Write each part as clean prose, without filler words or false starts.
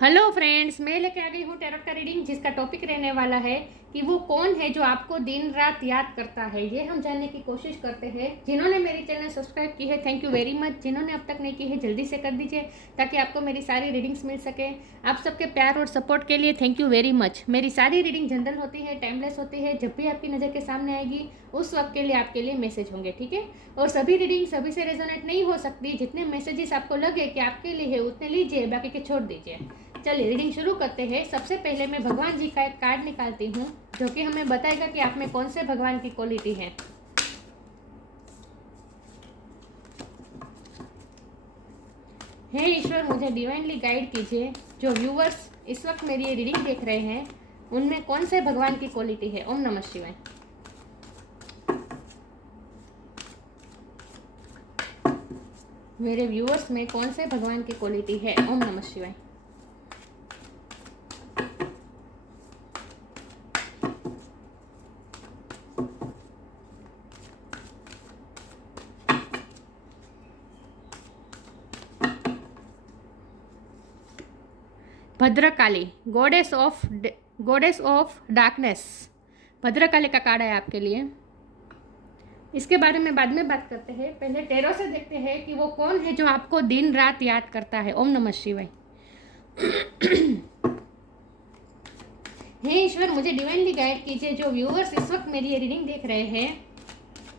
Hello friends, मैं लेके आ गई हूँ टैरोट का रीडिंग, जिसका टॉपिक रहने वाला है कि वो कौन है जो आपको दिन रात याद करता है। ये हम जानने की कोशिश करते हैं। जिन्होंने मेरी चैनल सब्सक्राइब की है, थैंक यू वेरी मच। जिन्होंने अब तक नहीं की है, जल्दी से कर दीजिए ताकि आपको मेरी सारी रीडिंग्स मिल सके। आप सबके प्यार और सपोर्ट के लिए थैंक यू वेरी मच। मेरी सारी रीडिंग जनरल होती है, टाइमलेस होती है। जब भी आपकी नज़र के सामने आएगी उस वक्त के लिए आपके लिए मैसेज होंगे, ठीक है। और सभी रीडिंग सभी से रेजोनेट नहीं हो सकती। जितने मैसेजेस आपको लगे कि आपके लिए है उतने लीजिए, बाकी के छोड़ दीजिए। चलिए रीडिंग शुरू करते हैं। सबसे पहले मैं भगवान जी का एक कार्ड निकालती हूँ जो कि हमें बताएगा कि आप में कौन से भगवान की क्वालिटी है। हे ईश्वर, मुझे डिवाइनली गाइड कीजिए। जो व्यूवर्स इस वक्त मेरी ये रीडिंग देख रहे हैं उनमें कौन से भगवान की क्वालिटी है। ओम नमः शिवाय। मेरे व्यूवर्स में कौन से भगवान की क्वालिटी है। ओम नमः शिवाय। Bhadrakali, goddess of darkness. Bhadrakali का कार्ड है आपके लिए। इसके बारे में बाद में बात करते हैं। पहले टैरो से देखते हैं कि वो कौन है जो आपको दिन रात याद करता है। ओम नमः शिवाय। हे ईश्वर, मुझे डिवाइनली गाइड कीजिए। जो व्यूअर्स इस वक्त मेरी ये रीडिंग देख रहे हैं,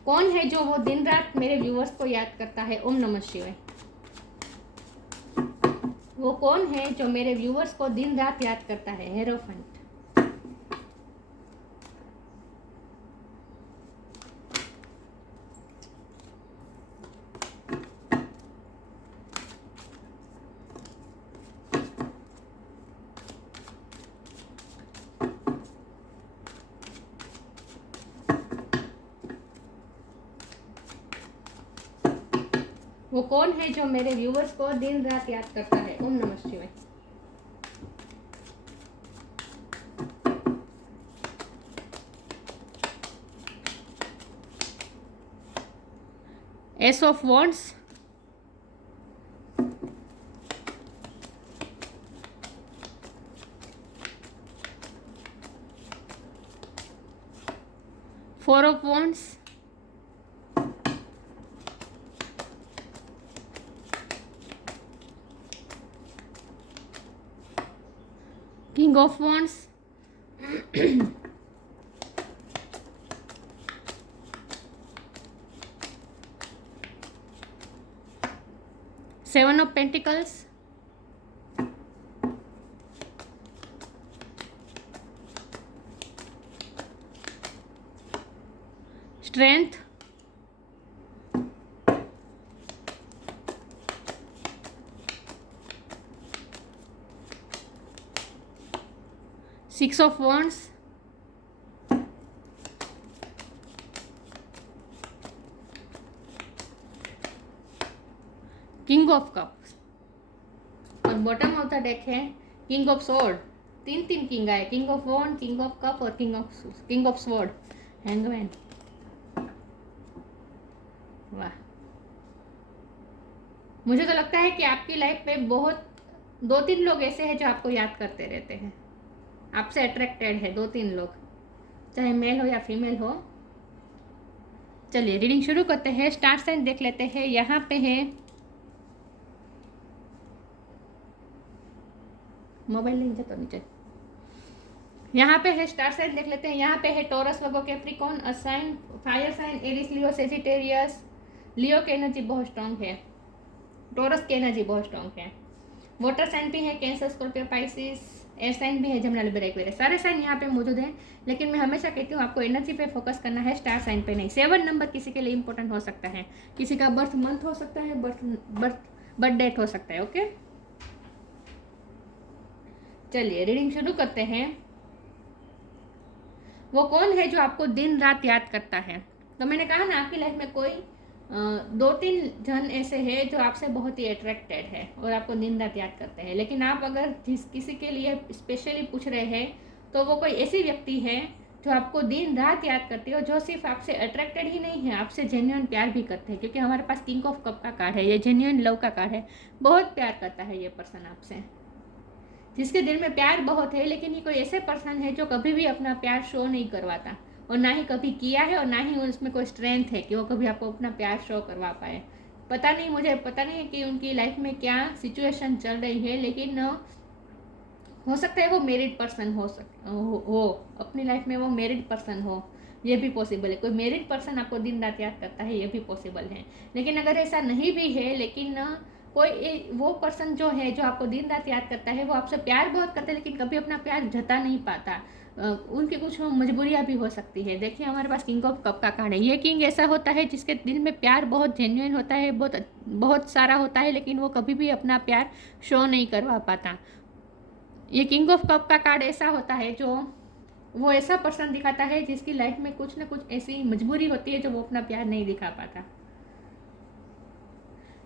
कौन है जो वो दिन रात मेरे व्यूअर्स को याद करता है। ओम नमः शिवाय। वो कौन है जो मेरे व्यूअर्स को दिन रात याद करता है। हेरोफेंट। वो कौन है जो मेरे व्यूवर्स को दिन रात याद करता है। ओम नमः शिवाय। Ace of wands, four of wands, king of wands, seven of pentacles, strength, six of wands, king of cups और बॉटम ऑफ द डेक है किंग ऑफ स्वॉर्ड। तीन तीन किंग आए, king of wand, king of cup और king of sword. Hangman. वाह, मुझे तो लगता है कि आपकी लाइफ में बहुत दो तीन लोग ऐसे हैं जो आपको याद करते रहते हैं, आपसे अट्रैक्टेड है। दो तीन लोग, चाहे मेल हो या फीमेल हो। चलिए रीडिंग शुरू करते हैं। स्टार साइन देख लेते हैं। यहाँ पे है, मोबाइल नहीं जाता नीचे। यहाँ पे है स्टार साइन देख लेते हैं। यहाँ पे है Taurus, Virgo, Capricorn, assign, fire sign, Aries, Leo, Sagittarius. Leo की एनर्जी बहुत स्ट्रांग है, टॉरस की एनर्जी बहुत स्ट्रांग है। वाटर साइन भी है, Cancer, Scorpio, Pisces. Air sign भी है, जमुना, लिब्रा, एक्वेरियस। सारे साइन यहाँ पे मौजूद हैं, लेकिन मैं हमेशा कहती हूँ आपको एनर्जी पे फोकस करना है, स्टार साइन पे नहीं। 7 नंबर किसी के लिए इंपॉर्टेंट हो सकता है, किसी का बर्थ मंथ हो सकता है, बर्थ डेट हो सकता है। ओके, चलिए रीडिंग शुरू करते हैं। वो कौन है जो आपको दिन रात याद करता है। तो मैंने कहा ना, आपकी लाइफ में कोई दो तीन जन ऐसे हैं जो आपसे बहुत ही अट्रैक्टेड है और आपको दिन रात याद करते हैं। लेकिन आप अगर किसी के लिए स्पेशली पूछ रहे हैं तो वो कोई ऐसी व्यक्ति है जो आपको दिन रात याद करती है और जो सिर्फ आपसे अट्रैक्टेड ही नहीं है, आपसे जेन्युइन प्यार भी करते हैं। क्योंकि हमारे पास किंग ऑफ कप का कार्ड है, ये जेन्युइन लव का कार्ड है। बहुत प्यार करता है ये पर्सन आपसे। जिसके दिल में प्यार बहुत है, लेकिन ये कोई ऐसे पर्सन है जो कभी भी अपना प्यार शो नहीं करवाता, और ना ही कभी किया है, और ना ही उसमें कोई स्ट्रेंथ है कि वो कभी आपको अपना प्यार शो करवा पाए। पता नहीं, मुझे पता नहीं है कि उनकी लाइफ में क्या सिचुएशन चल रही है, लेकिन हो सकता है वो मैरिड पर्सन हो अपनी लाइफ में वो मैरिड पर्सन हो, ये भी पॉसिबल है। कोई मैरिड पर्सन आपको दिन रात याद करता है, ये भी पॉसिबल है। लेकिन अगर ऐसा नहीं भी है, लेकिन कोई वो पर्सन जो है जो आपको दिन रात याद करता है, वो आपसे प्यार बहुत करता है, लेकिन कभी अपना प्यार जता नहीं पाता। उनकी कुछ मजबूरियाँ भी हो सकती है। देखिए हमारे पास किंग ऑफ कप का कार्ड है। ये किंग ऐसा होता है जिसके दिल में प्यार बहुत जेन्युइन होता है, बहुत बहुत सारा होता है, लेकिन वो कभी भी अपना प्यार शो नहीं करवा पाता। ये किंग ऑफ कप का कार्ड ऐसा होता है जो वो ऐसा पर्सन दिखाता है जिसकी लाइफ में कुछ ना कुछ ऐसी मजबूरी होती है जो वो अपना प्यार नहीं दिखा पाता,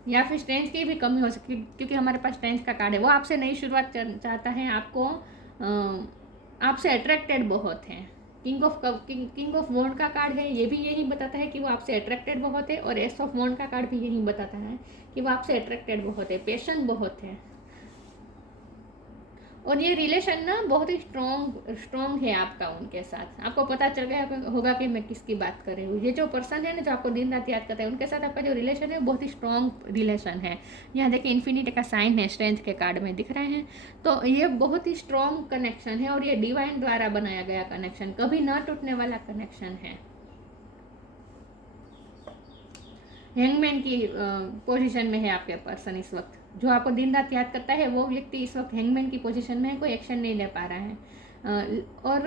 या फिर स्ट्रेंथ की भी कमी हो सकती है, क्योंकि हमारे पास स्ट्रेंथ का कार्ड है। वो आपसे नई शुरुआत चाहता है, आपको आपसे अट्रैक्टेड बहुत है। King of cup, king of wand का कार्ड है, ये भी यही बताता है कि वो आपसे अट्रैक्टेड बहुत है, और एस ऑफ वॉन्ड का कार्ड भी यही बताता है कि वो आपसे अट्रैक्टेड बहुत है, पेशेंट बहुत है। और ये रिलेशन ना बहुत ही स्ट्रॉन्ग है आपका उनके साथ। आपको पता चल गया होगा कि मैं किसकी बात कर रही हूँ। ये जो पर्सन है ना जो आपको दिन रात याद करता है, उनके साथ आपका जो रिलेशन है बहुत ही स्ट्रॉन्ग रिलेशन है। यहाँ देखिए इन्फिनिटी का साइन है, स्ट्रेंथ के कार्ड में दिख रहे हैं। तो ये बहुत ही स्ट्रॉन्ग कनेक्शन है, और ये डिवाइन द्वारा बनाया गया कनेक्शन, कभी ना टूटने वाला कनेक्शन है। हैंगमैन की पोजीशन में है आपके पर्सन इस वक्त। जो आपको दिन रात याद करता है वो व्यक्ति इस वक्त हैंगमैन की पोजीशन में है, कोई एक्शन नहीं ले पा रहा है। और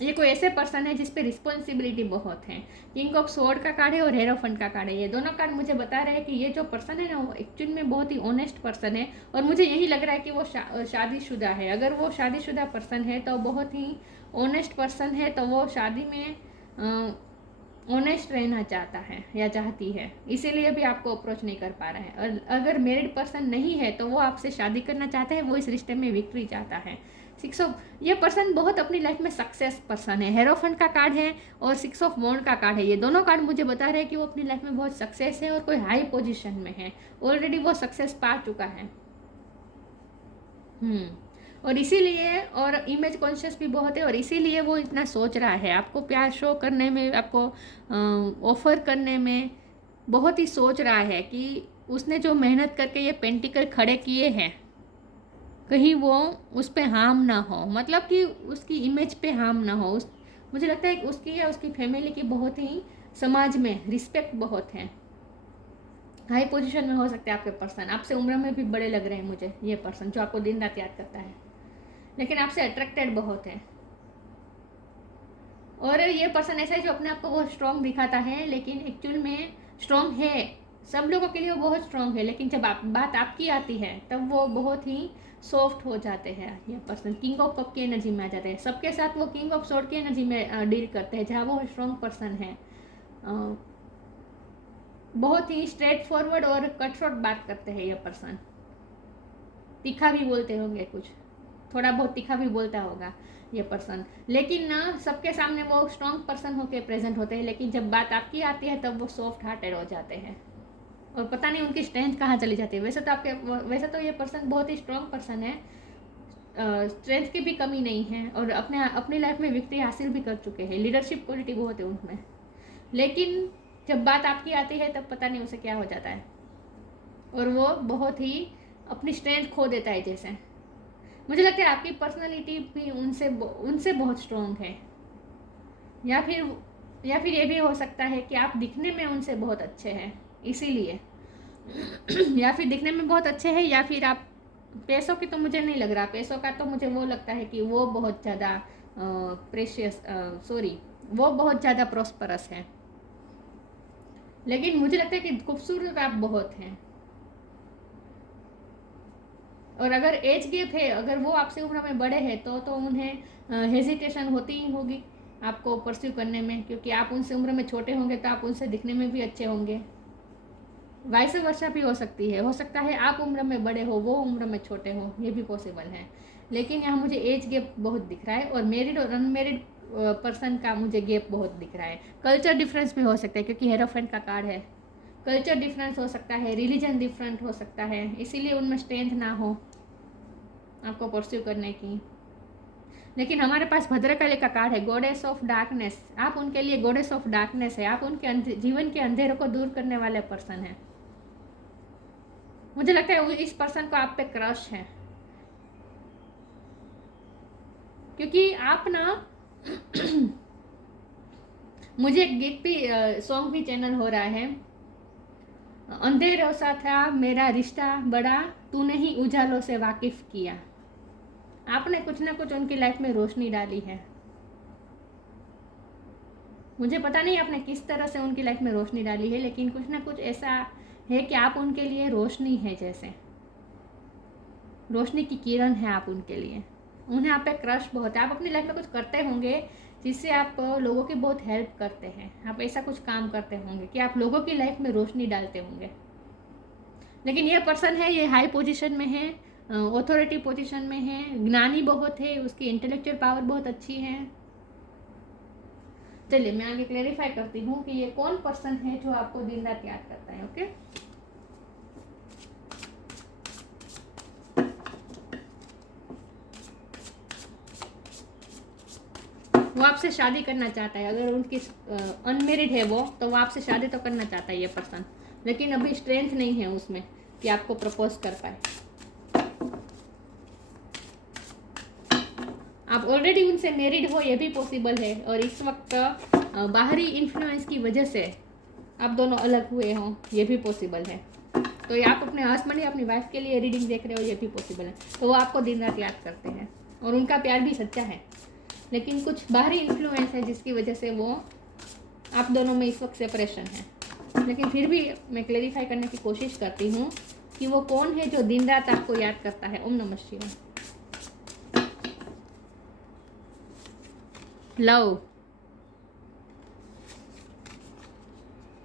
ये कोई ऐसे पर्सन है जिस पे रिस्पॉन्सिबिलिटी बहुत है। किंग ऑफ स्वॉर्ड का कार्ड है और हेरोफेंट का कार्ड है। ये दोनों कार्ड मुझे बता रहे हैं कि ये जो पर्सन है ना वो एक्चुअल में बहुत ही ऑनेस्ट पर्सन है, और मुझे यही लग रहा है कि वो शादीशुदा है। अगर वो शादीशुदा पर्सन है तो बहुत ही ऑनेस्ट पर्सन है, तो वो शादी में ऑनेस्ट रहना चाहता है या चाहती है, इसीलिए भी आपको अप्रोच नहीं कर पा रहा है। और अगर मैरिड पर्सन नहीं है तो वो आपसे शादी करना चाहता है, वो इस रिश्ते में विक्ट्री चाहता है। सिक्स ऑफ, ये पर्सन बहुत अपनी लाइफ में सक्सेस पर्सन है। हेरोफेंट का कार्ड है और सिक्स ऑफ वॉन्ड का कार्ड है। ये दोनों कार्ड मुझे बता रहे हैं कि वो अपनी लाइफ में बहुत सक्सेस है और कोई हाई पोजीशन में है, ऑलरेडी वो सक्सेस पा चुका है। और इसीलिए, और इमेज कॉन्शियस भी बहुत है, और इसीलिए वो इतना सोच रहा है आपको प्यार शो करने में, आपको ऑफर करने में बहुत ही सोच रहा है कि उसने जो मेहनत करके ये पेंटिकल खड़े किए हैं कहीं वो उस पर हार्म ना हो, मतलब कि उसकी इमेज पे हार्म ना हो। मुझे लगता है कि उसकी या उसकी फैमिली की बहुत ही समाज में रिस्पेक्ट बहुत है। हाई पोजीशन में हो सकते हैं आपके पर्सन, आपसे उम्र में भी बड़े लग रहे हैं मुझे ये पर्सन जो आपको दिन रात याद करता है, लेकिन आपसे अट्रैक्टेड बहुत है। और ये पर्सन ऐसा है जो अपने आप को बहुत स्ट्रॉन्ग दिखाता है, लेकिन एक्चुअल में स्ट्रॉन्ग है, सब लोगों के लिए वो बहुत स्ट्रॉन्ग है, लेकिन जब बात आपकी आती है तब वो बहुत ही सॉफ्ट हो जाते हैं। ये पर्सन किंग ऑफ कप की एनर्जी में आ जाते हैं। सबके साथ वो किंग ऑफ स्वॉर्ड की एनर्जी में डील करते हैं, जहाँ वो स्ट्रॉन्ग पर्सन है। बहुत ही स्ट्रेट फॉरवर्ड और कट शॉर्ट बात करते हैं ये पर्सन। तीखा भी बोलते होंगे, कुछ थोड़ा बहुत तीखा भी बोलता होगा ये पर्सन, लेकिन ना सबके सामने वो स्ट्रॉन्ग पर्सन होके प्रेजेंट होते हैं, लेकिन जब बात आपकी आती है तब वो सॉफ्ट हार्टेड हो जाते हैं, और पता नहीं उनकी स्ट्रेंथ कहाँ चली जाती है। वैसे तो ये पर्सन बहुत ही स्ट्रॉन्ग पर्सन है, स्ट्रेंथ की भी कमी नहीं है, और अपनी लाइफ में विक्ट्री हासिल भी कर चुके हैं, लीडरशिप क्वालिटी बहुत है उनमें, लेकिन जब बात आपकी आती है तब पता नहीं उसे क्या हो जाता है, और वो बहुत ही अपनी स्ट्रेंथ खो देता है। जैसे मुझे लगता है आपकी पर्सनालिटी भी उनसे बहुत स्ट्रॉन्ग है, या फिर ये भी हो सकता है कि आप दिखने में उनसे बहुत अच्छे हैं इसीलिए या फिर दिखने में बहुत अच्छे हैं, या फिर आप पैसों की तो मुझे नहीं लग रहा, पैसों का तो मुझे वो लगता है कि वो बहुत ज़्यादा वो बहुत ज़्यादा प्रॉस्परस है, लेकिन मुझे लगता है कि खूबसूरत आप बहुत हैं। और अगर एज गैप है, अगर वो आपसे उम्र में बड़े हैं तो उन्हें हेजिटेशन होती ही होगी आपको परस्यू करने में, क्योंकि आप उनसे उम्र में छोटे होंगे तो आप उनसे दिखने में भी अच्छे होंगे। वाइस वर्षा भी हो सकती है, हो सकता है आप उम्र में बड़े हो, वो उम्र में छोटे हो, ये भी पॉसिबल है, लेकिन यहाँ मुझे एज गैप बहुत दिख रहा है, और मैरिड और अनमेरिड पर्सन का मुझे गैप बहुत दिख रहा है। कल्चर डिफरेंस भी हो सकता है, क्योंकि हेरोफेंट का कार्ड है, कल्चर डिफरेंस हो सकता है, रिलीजन डिफरेंट हो सकता है, इसीलिए उनमें स्ट्रेंथ ना हो। आपको परस्यू करने की। लेकिन हमारे पास भद्रकाली का कार्ड है, गॉडेस ऑफ डार्कनेस। आप उनके लिए गॉडेस ऑफ डार्कनेस है, आप उनके जीवन के अंधेरों को दूर करने वाले पर्सन हैं। मुझे लगता है इस पर्सन को आप पे क्रश है, क्योंकि आप ना मुझे एक गीत भी सॉन्ग भी चैनल हो रहा है, अंधेरों सा था मेरा रिश्ता बड़ा, तूने ही उजालों से वाकिफ किया। आपने कुछ ना कुछ उनकी लाइफ में रोशनी डाली है। मुझे पता नहीं आपने किस तरह से उनकी लाइफ में रोशनी डाली है, लेकिन कुछ ना कुछ ऐसा है कि आप उनके लिए रोशनी है, जैसे रोशनी की किरण है आप उनके लिए। उन्हें आप पे क्रश बहुत है। आप अपनी लाइफ में कुछ करते होंगे जिससे आप लोगों की बहुत हेल्प करते हैं। आप ऐसा कुछ काम करते होंगे कि आप लोगों की लाइफ में रोशनी डालते होंगे। लेकिन ये पर्सन है, ये हाई पोजीशन में है, ऑथोरिटी पोजीशन में है, ज्ञानी बहुत है, उसकी इंटेलेक्चुअल पावर बहुत अच्छी है। चलिए मैं आगे क्लेरिफाई करती हूँ कि ये कौन पर्सन है जो आपको दिन रात याद करता है। ओके, वो आपसे शादी करना चाहता है। अगर उनकी अनमेरिड है वो, तो वो आपसे शादी तो करना चाहता है ये पर्सन, लेकिन अभी स्ट्रेंथ नहीं है उसमें कि आपको प्रपोज कर पाए। आप ऑलरेडी उनसे मैरिड हो, ये भी पॉसिबल है, और इस वक्त बाहरी इन्फ्लुएंस की वजह से आप दोनों अलग हुए हों, ये भी पॉसिबल है। तो ये आप अपने हस्बैंड या अपनी वाइफ के लिए रीडिंग देख रहे हो, ये भी पॉसिबल है। तो वो आपको दिन रात याद करते हैं और उनका प्यार भी सच्चा है, लेकिन कुछ बाहरी इन्फ्लुएंस है जिसकी वजह से वो आप दोनों में इस वक्त सेपरेशन है। लेकिन फिर भी मैं क्लेरिफाई करने की कोशिश करती हूँ कि वो कौन है जो दिन रात आपको याद करता है। ओम नमः शिवाय। लव,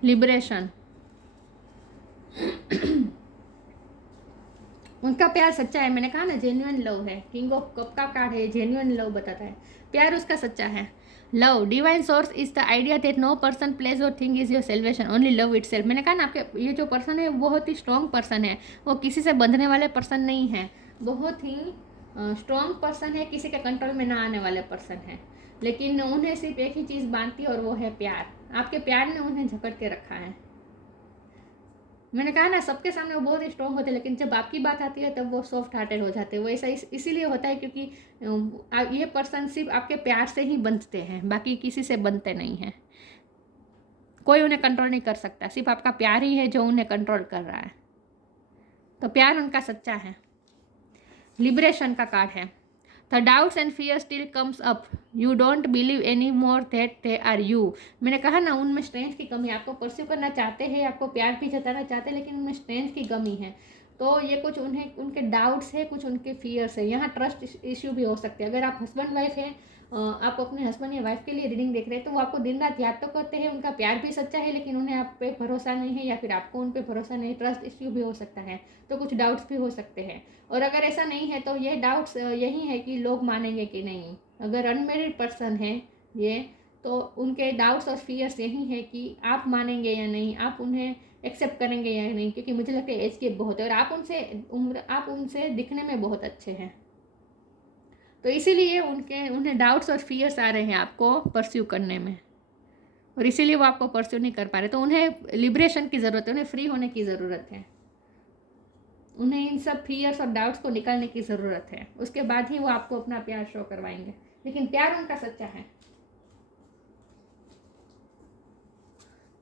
लिबरेशन, उनका प्यार सच्चा है। मैंने कहा ना जेन्युइन लव है। किंग ऑफ कप का कार्ड है, जेन्युइन लव बताता है, प्यार उसका सच्चा है। Love, divine source is the idea that no person place or thing is your salvation, only love itself. मैंने कहा ना आपके ये जो पर्सन है बहुत ही स्ट्रॉन्ग पर्सन है, वो किसी से बंधने वाले पर्सन नहीं है, बहुत ही स्ट्रॉन्ग पर्सन है, किसी के कंट्रोल में ना आने वाले पर्सन है। लेकिन उन्हें सिर्फ एक ही चीज़ बांधती है और वो है प्यार। आपके प्यार ने उन्हें जकड़ के रखा है। मैंने कहा ना सबके सामने वो बहुत ही स्ट्रॉन्ग होते हैं, लेकिन जब आपकी बात आती है तब वो सॉफ्ट हार्टेड हो जाते हैं। वो ऐसा इसीलिए होता है क्योंकि ये पर्सन सिर्फ आपके प्यार से ही बनते हैं, बाकी किसी से बनते नहीं हैं। कोई उन्हें कंट्रोल नहीं कर सकता, सिर्फ आपका प्यार ही है जो उन्हें कंट्रोल कर रहा है। तो प्यार उनका सच्चा है। लिबरेशन का कार्ड है। The doubts and fear still comes up, you don't believe any more that they are you. मैंने कहा ना उनमें स्ट्रेंथ की कमी है। आपको परस्यू करना चाहते हैं, आपको प्यार भी जताना चाहते हैं, लेकिन उनमें स्ट्रेंथ की कमी है। तो ये कुछ उन्हें उनके डाउट्स है, कुछ उनके फियर्स है। यहाँ ट्रस्ट इश्यू भी हो सकते हैं। अगर आप हस्बैंड वाइफ हैं, आप अपने हस्बैंड या वाइफ के लिए रीडिंग देख रहे हैं, तो वो आपको दिन रात याद तो करते हैं, उनका प्यार भी सच्चा है, लेकिन उन्हें आप पे भरोसा नहीं है, या फिर आपको उन पे भरोसा नहीं। ट्रस्ट इश्यू भी हो सकता है, तो कुछ डाउट्स भी हो सकते हैं। और अगर ऐसा नहीं है तो ये डाउट्स यही है कि लोग मानेंगे कि नहीं। अगर अनमेरिड पर्सन है ये, तो उनके डाउट्स और फियर्स यही है कि आप मानेंगे या नहीं, आप उन्हें एक्सेप्ट करेंगे या नहीं, क्योंकि मुझे लगता है एज गैप बहुत है और आप उनसे दिखने में बहुत अच्छे हैं। तो इसीलिए उन्हें डाउट्स और फियर्स आ रहे हैं आपको परस्यू करने में, और इसीलिए वो आपको परस्यू नहीं कर पा रहे। तो उन्हें लिबरेशन की ज़रूरत है, उन्हें फ्री होने की ज़रूरत है, उन्हें इन सब फियर्स और डाउट्स को निकालने की ज़रूरत है। उसके बाद ही वो आपको अपना प्यार शो करवाएंगे, लेकिन प्यार उनका सच्चा है।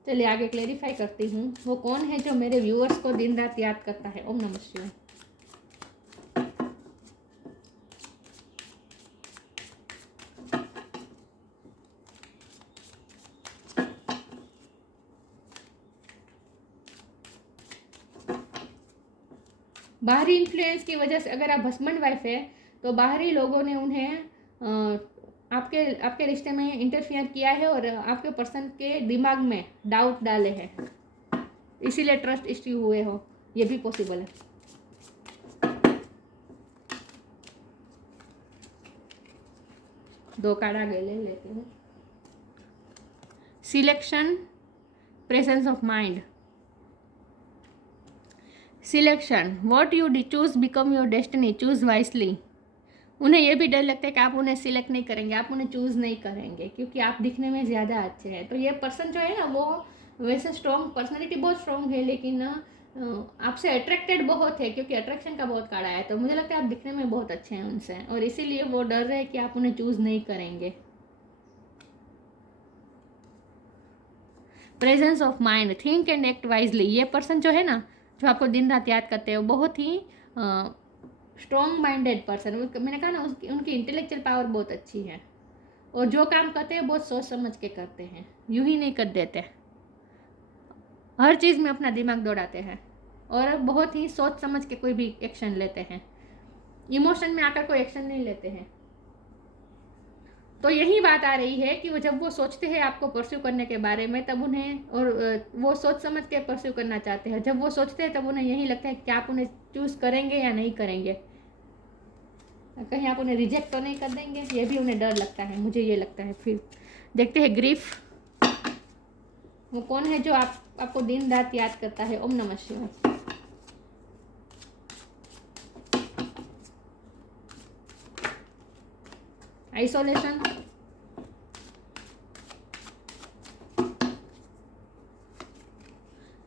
चलिए आगे क्लेरिफाई करती हूँ वो कौन है जो मेरे व्यूअर्स को दिन रात याद करता है। ओम नमः शिवाय। बाहरी इन्फ्लुएंस की वजह से, अगर आप हस्बैंड वाइफ है तो बाहरी लोगों ने उन्हें आपके रिश्ते में इंटरफियर किया है और आपके पर्सन के दिमाग में डाउट डाले हैं, इसीलिए ट्रस्ट इश्यू हुए हो, ये भी पॉसिबल है। दो कार्ड आगे ले लेती हूँ। Selection, presence of mind. Selection, what you choose become your destiny, choose wisely। उन्हें ये भी डर लगता है कि आप उन्हें सिलेक्ट नहीं करेंगे, आप उन्हें चूज़ नहीं करेंगे क्योंकि आप दिखने में ज़्यादा अच्छे हैं। तो ये पर्सन जो है ना, वो वैसे स्ट्रॉन्ग पर्सनैलिटी बहुत स्ट्रॉन्ग है, लेकिन आपसे अट्रैक्टेड बहुत है क्योंकि अट्रैक्शन का बहुत कार्ड आया है। तो मुझे लगता है आप दिखने में बहुत अच्छे हैं उनसे, और इसीलिए वो डर रहे हैं कि आप उन्हें चूज़ नहीं करेंगे। Presence of mind, think and act wisely. ये पर्सन जो है ना, जो आपको दिन रात याद करते हैं, वो बहुत ही स्ट्रॉन्ग माइंडेड पर्सन। मैंने कहा ना, उनकी इंटेलेक्चुअल पावर बहुत अच्छी है, और जो काम करते हैं बहुत सोच समझ के करते हैं, यूं ही नहीं कर देते। हर चीज़ में अपना दिमाग दौड़ाते हैं और बहुत ही सोच समझ के कोई भी एक्शन लेते हैं, इमोशन में आकर कोई एक्शन नहीं लेते हैं। तो यही बात आ रही है कि वो जब वो सोचते हैं आपको परस्यू करने के बारे में, तब उन्हें, और वो सोच समझ के परस्यू करना चाहते हैं, जब वो सोचते हैं तब उन्हें यही लगता है कि आप उन्हें चूज़ करेंगे या नहीं करेंगे, कहीं आप उन्हें रिजेक्ट तो नहीं कर देंगे, ये भी उन्हें डर लगता है, मुझे ये लगता है। फिर देखते हैं ग्रीफ, वो कौन है जो आपको दिन रात याद करता है। ओम नमः शिवाय। Isolation,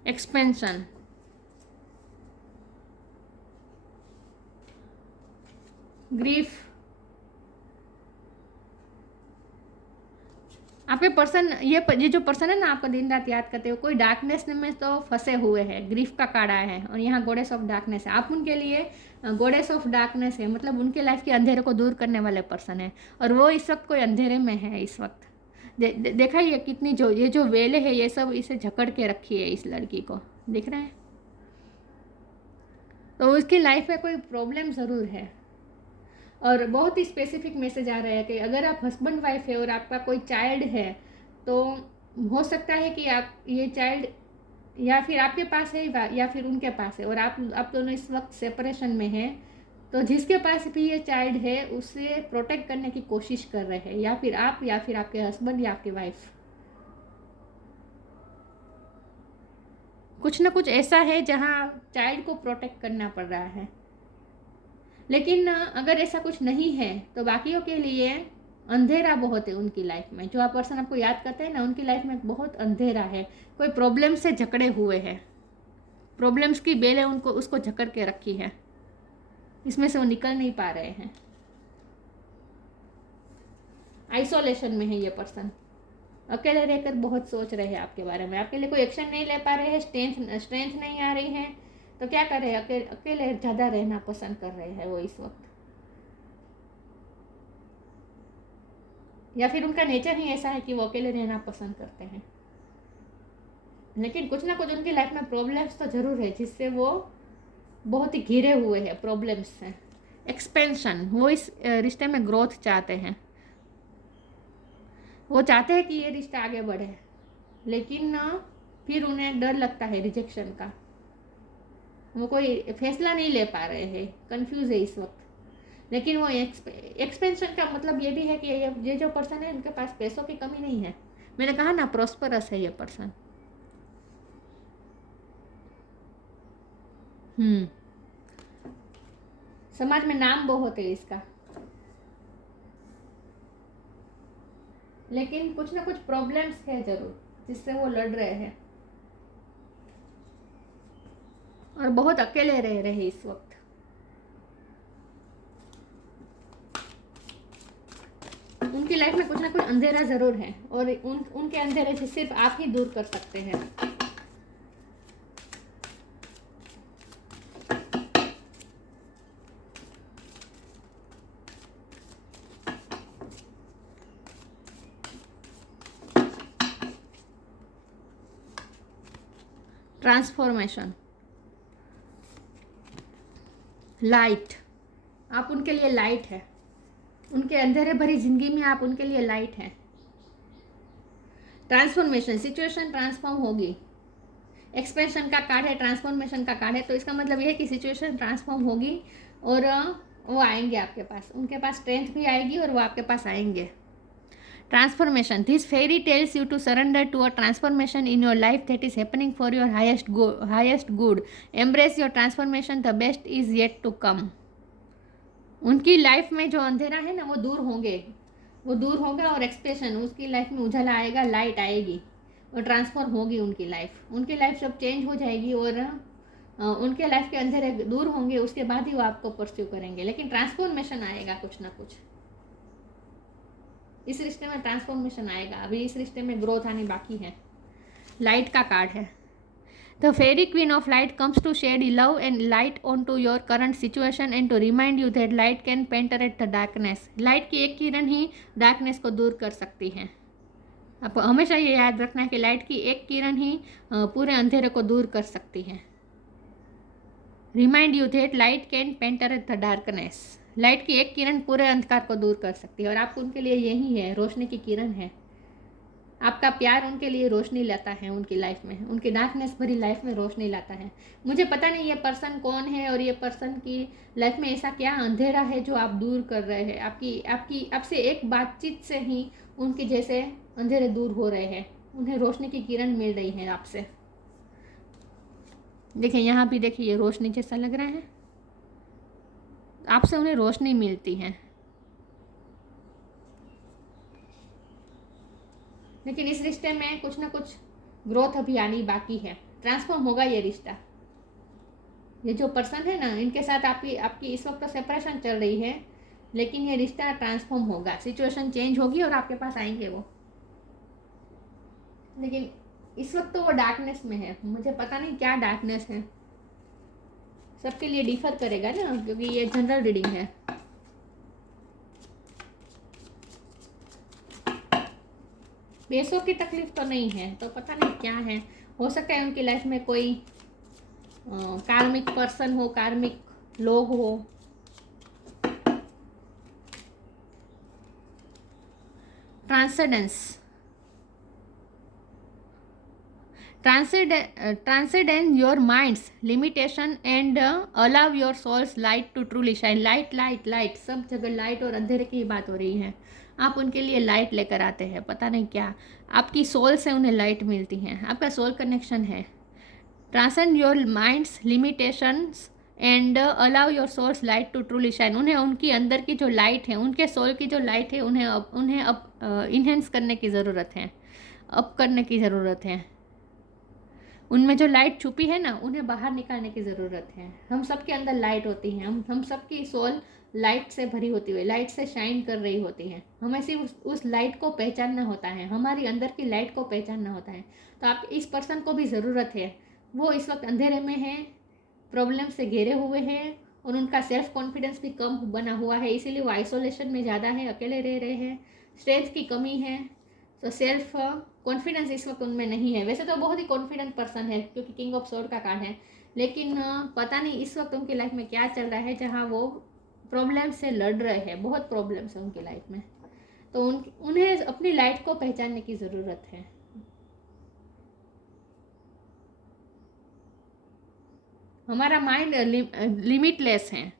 expansion, grief. आप पर्सन, ये जो पर्सन है ना, आपको दिन रात याद करते हो, कोई डार्कनेस में तो फंसे हुए हैं, ग्रीफ का कार्ड आया है, और यहाँ गॉडेस ऑफ डार्कनेस है। आप उनके लिए गॉडेस ऑफ डार्कनेस है, मतलब उनके लाइफ के अंधेरे को दूर करने वाले पर्सन है, और वो इस वक्त कोई अंधेरे में है इस वक्त। देखा ये कितनी, ये जो वेले है, ये सब इसे जकड़ के रखी है इस लड़की को, दिख रहा है। तो उसकी लाइफ में कोई प्रॉब्लम ज़रूर है, और बहुत ही स्पेसिफिक मैसेज आ रहा है कि अगर आप हस्बैंड वाइफ है और आपका कोई चाइल्ड है, तो हो सकता है कि आप ये चाइल्ड या फिर आपके पास है या फिर उनके पास है, और आप दोनों इस वक्त सेपरेशन में हैं। तो जिसके पास भी ये चाइल्ड है उसे प्रोटेक्ट करने की कोशिश कर रहे हैं, या फिर आप, या फिर आपके हस्बैंड, या आपकी वाइफ। कुछ ना कुछ ऐसा है जहाँ चाइल्ड को प्रोटेक्ट करना पड़ रहा है। लेकिन अगर ऐसा कुछ नहीं है तो बाकियों के लिए अंधेरा बहुत है उनकी लाइफ में। जो आप पर्सन आपको याद करते हैं ना, उनकी लाइफ में बहुत अंधेरा है, कोई प्रॉब्लम से जकड़े हुए हैं, प्रॉब्लम्स की बेलें उनको उसको जकड़ के रखी है, इसमें से वो निकल नहीं पा रहे हैं। आइसोलेशन में है ये पर्सन, अकेले रहकर बहुत सोच रहे हैं आपके बारे में, आपके लिए कोई एक्शन नहीं ले पा रहे हैं, स्ट्रेंथ नहीं आ रही है, तो क्या कर रहे हैं, अकेले ज़्यादा रहना पसंद कर रहे हैं वो इस वक्त, या फिर उनका नेचर ही ऐसा है कि वो अकेले रहना पसंद करते हैं। लेकिन कुछ ना कुछ उनकी लाइफ में प्रॉब्लम्स तो ज़रूर है जिससे वो बहुत ही घिरे हुए हैं प्रॉब्लम्स से। एक्सपेंशन, वो इस रिश्ते में ग्रोथ चाहते हैं, वो चाहते हैं कि ये रिश्ता आगे बढ़े, लेकिन फिर उन्हें डर लगता है रिजेक्शन का, वो कोई फैसला नहीं ले पा रहे हैं, कंफ्यूज है इस वक्त। लेकिन वो एक्सपेंशन का मतलब ये भी है कि ये जो पर्सन है उनके पास पैसों की कमी नहीं है। मैंने कहा ना, प्रॉस्परस है ये पर्सन। समाज में नाम बहुत है इसका, लेकिन कुछ ना कुछ प्रॉब्लम्स है जरूर जिससे वो लड़ रहे हैं, और बहुत अकेले रह रहे हैं इस वक्त। उनकी लाइफ में कुछ ना कुछ अंधेरा जरूर है, और उनके अंधेरे से सिर्फ आप ही दूर कर सकते हैं। ट्रांसफॉर्मेशन, लाइट, आप उनके लिए लाइट है, उनके अंधेरे भरी जिंदगी में आप उनके लिए लाइट है। ट्रांसफॉर्मेशन, सिचुएशन ट्रांसफॉर्म होगी। एक्सपेंशन का कार्ड है, ट्रांसफॉर्मेशन का कार्ड है, तो इसका मतलब ये है कि सिचुएशन ट्रांसफॉर्म होगी और वो आएंगे आपके पास, उनके पास स्ट्रेंथ भी आएगी और वो आपके पास आएंगे। Transformation, this fairy tells you to surrender to a transformation in your life that is happening for your highest good. Embrace your transformation, the best is yet to come. उनकी लाइफ में जो अंधेरा है ना वो दूर होंगे, वो दूर होगा और एक्सप्रेशन उसकी लाइफ में उजाला आएगा, लाइट आएगी और ट्रांसफॉर्म होगी उनकी लाइफ। उनकी लाइफ जब चेंज हो जाएगी और उनके लाइफ के अंधेरे दूर होंगे, उसके बाद ही वो आपको परस्यू करेंगे, लेकिन ट्रांसफॉर्मेशन आएगा कुछ ना कुछ। इस रिश्ते में ट्रांसफॉर्मेशन आएगा, अभी इस रिश्ते में ग्रोथ आनी बाकी है। लाइट का कार्ड है। The fairy queen of light comes to shed love and light onto your current situation and to remind you that light can penetrate the darkness. Light की एक किरण ही डार्कनेस को दूर कर सकती है। आपको हमेशा ये याद रखना है कि लाइट की एक किरण ही पूरे अंधेरे को दूर कर सकती है। Remind you that light can penetrate the darkness. Light की एक किरण पूरे अंधकार को दूर कर सकती है और आप उनके लिए यही है, रोशनी की किरण है। आपका प्यार उनके लिए रोशनी लाता है उनकी लाइफ में, उनकी डार्कनेस भरी लाइफ में रोशनी लाता है। मुझे पता नहीं ये पर्सन कौन है और ये पर्सन की लाइफ में ऐसा क्या अंधेरा है जो आप दूर कर रहे हैं। आपसे एक बातचीत से ही उनके जैसे अंधेरे दूर हो रहे हैं, उन्हें रोशनी की किरण मिल रही है आपसे। देखिए यहाँ भी देखिए, ये रोशनी जैसा लग रहा है, आपसे उन्हें रोशनी मिलती है। लेकिन इस रिश्ते में कुछ ना कुछ ग्रोथ अभी आनी बाकी है, ट्रांसफॉर्म होगा ये रिश्ता। ये जो पर्सन है ना, इनके साथ आपकी इस वक्त तो सेपरेशन चल रही है, लेकिन ये रिश्ता ट्रांसफॉर्म होगा, सिचुएशन चेंज होगी और आपके पास आएंगे वो। लेकिन इस वक्त तो वो डार्कनेस में है, मुझे पता नहीं क्या डार्कनेस है, सबके लिए डिफर करेगा ना, क्योंकि ये जनरल रीडिंग है। पैसों की तकलीफ तो नहीं है, तो पता नहीं क्या है। हो सकता है उनकी लाइफ में कोई कार्मिक पर्सन हो, कार्मिक लोग हो। Transcendence, transcend your mind's limitation and allow your soul's light to truly shine. Light light light, सब जगह लाइट और अंधेरे की बात हो रही है। आप उनके लिए लाइट लेकर आते हैं, पता नहीं क्या, आपकी सोल से उन्हें लाइट मिलती है, आपका सोल कनेक्शन है। Transcend your mind's limitations and allow your soul's light to truly shine. उन्हें उनकी अंदर की जो लाइट है, उनके सोल की जो लाइट है, उन्हें अब इन्हेंस करने की ज़रूरत है, अप करने की ज़रूरत है। उनमें जो लाइट छुपी है ना, उन्हें बाहर निकालने की ज़रूरत है। हम सबके अंदर लाइट होती है, हम सबकी सोल लाइट से भरी होती हुई, लाइट से शाइन कर रही होती है। हमें सिर्फ उस लाइट को पहचानना होता है, हमारी अंदर की लाइट को पहचानना होता है। तो आप इस पर्सन को भी ज़रूरत है, वो इस वक्त अंधेरे में है, प्रॉब्लम से घिरे हुए हैं और उनका सेल्फ कॉन्फिडेंस भी कम बना हुआ है, इसीलिए वो आइसोलेशन में ज़्यादा है, अकेले रह रहे हैं, स्ट्रेंथ की कमी है। तो सेल्फ कॉन्फिडेंस इस वक्त उनमें नहीं है। वैसे तो बहुत ही कॉन्फिडेंट पर्सन है, क्योंकि किंग ऑफ सोर्ड का कार्ड है, लेकिन पता नहीं इस वक्त उनकी लाइफ में क्या चल रहा है, जहाँ वो प्रॉब्लम से लड़ रहे हैं, बहुत प्रॉब्लम्स है उनकी लाइफ में। तो उन्हें अपनी लाइट को पहचानने की ज़रूरत है। हमारा माइंड लिमिटलेस है,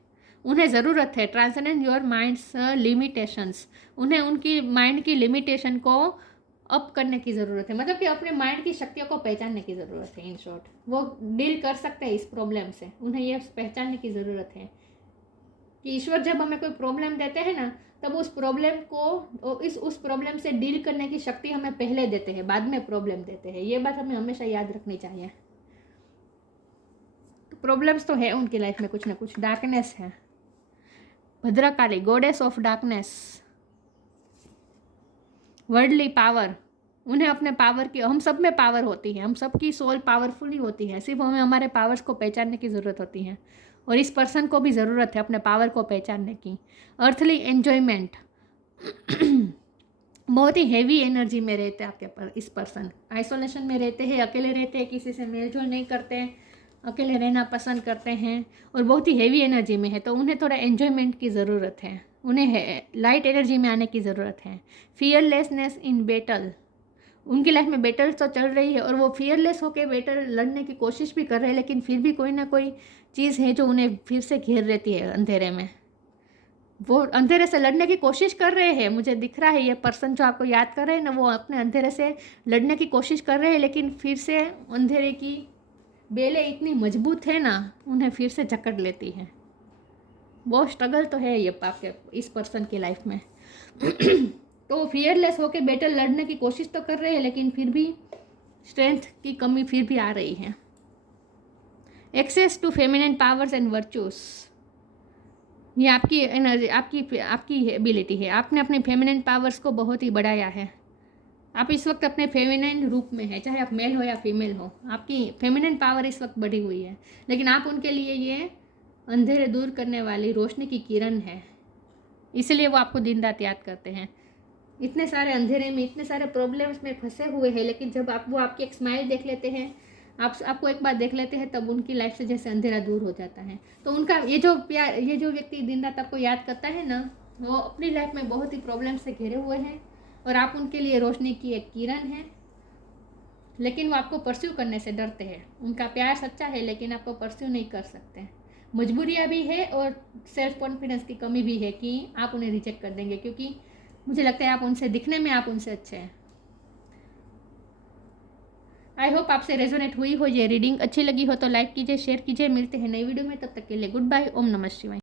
उन्हें ज़रूरत है ट्रांसेंड योर माइंड्स लिमिटेशंस। उन्हें उनकी माइंड की लिमिटेशन को अप करने की ज़रूरत है, मतलब कि अपने माइंड की शक्तियों को पहचानने की ज़रूरत है। इन शॉर्ट, वो डील कर सकते हैं इस प्रॉब्लम से, उन्हें यह पहचानने की ज़रूरत है कि ईश्वर जब हमें कोई प्रॉब्लम देते हैं ना, तब उस प्रॉब्लम को उस प्रॉब्लम से डील करने की शक्ति हमें पहले देते हैं, बाद में प्रॉब्लम देते हैं। ये बात हमें हमेशा याद रखनी चाहिए। तो प्रॉब्लम्स तो है उनकी लाइफ में, कुछ ना कुछ डार्कनेस है। Bhadrakali, goddess of darkness, worldly power. उन्हें अपने पावर की, हम सब में पावर होती है, हम सबकी सोल पावरफुल ही होती है, सिर्फ हमें हमारे पावर्स को पहचानने की ज़रूरत होती है। और इस पर्सन को भी ज़रूरत है अपने पावर को पहचानने की। अर्थली एन्जॉयमेंट, बहुत ही हैवी एनर्जी में रहते हैं आपके इस पर्सन, आइसोलेशन में रहते हैं, अकेले रहते हैं, किसी से मेलजोल नहीं करते हैं, अकेले रहना पसंद करते हैं और बहुत ही हैवी एनर्जी में है। तो उन्हें थोड़ा एन्जॉयमेंट की ज़रूरत है, उन्हें लाइट एनर्जी में आने की ज़रूरत है। फियरलेसनेस इन बैटल, उनकी लाइफ में बैटल तो चल रही है और वो फियरलेस होकर बैटल लड़ने की कोशिश भी कर रहे हैं, लेकिन फिर भी कोई ना कोई चीज़ है जो उन्हें फिर से घेर रहती है अंधेरे में। वो अंधेरे से लड़ने की कोशिश कर रहे हैं, मुझे दिख रहा है ये पर्सन जो आपको याद कर रहे हैं ना, वो अपने अंधेरे से लड़ने की कोशिश कर रहे हैं, लेकिन फिर से अंधेरे की बेलें इतनी मजबूत है ना, उन्हें फिर से जकड़ लेती है। बहुत स्ट्रगल तो है ये आपके इस पर्सन की लाइफ में। तो फियरलेस होके बैटल लड़ने की कोशिश तो कर रहे हैं, लेकिन फिर भी स्ट्रेंथ की कमी फिर भी आ रही है। Access to feminine powers and virtues, ये आपकी एनर्जी, आपकी एबिलिटी है। आपने अपने फेमिनिन पावर्स को बहुत ही बढ़ाया है। आप इस वक्त अपने फेमिनिन रूप में है, चाहे आप मेल हो या फीमेल हो, आपकी फेमिनिन पावर इस वक्त बढ़ी हुई है। लेकिन आप उनके लिए ये अंधेरे दूर करने वाली रोशनी की किरण है, इसलिए वो आपको दिन रात याद करते हैं। इतने सारे अंधेरे में, इतने सारे प्रॉब्लम्स में फंसे हुए हैं, लेकिन जब वो आपकी एक स्माइल देख लेते हैं, आपको एक बार देख लेते हैं, तब उनकी लाइफ से जैसे अंधेरा दूर हो जाता है। तो उनका ये जो व्यक्ति दिन रात आपको याद करता है ना, वो अपनी लाइफ में बहुत ही प्रॉब्लम से घिरे हुए हैं, और आप उनके लिए रोशनी की एक किरण है। लेकिन वो आपको परस्यू करने से डरते हैं। उनका प्यार सच्चा है, लेकिन आपको परस्यू नहीं कर सकते। मजबूरियाँ भी है और सेल्फ कॉन्फिडेंस की कमी भी है कि आप उन्हें रिजेक्ट कर देंगे, क्योंकि मुझे लगता है आप उनसे दिखने में आप उनसे अच्छे हैं। आई होप आपसे रेजोनेट हुई हो ये रीडिंग। अच्छी लगी हो तो लाइक कीजिए, शेयर कीजिए। मिलते हैं नई वीडियो में, तब तक के लिए गुड बाय। ओम नमः शिवाय।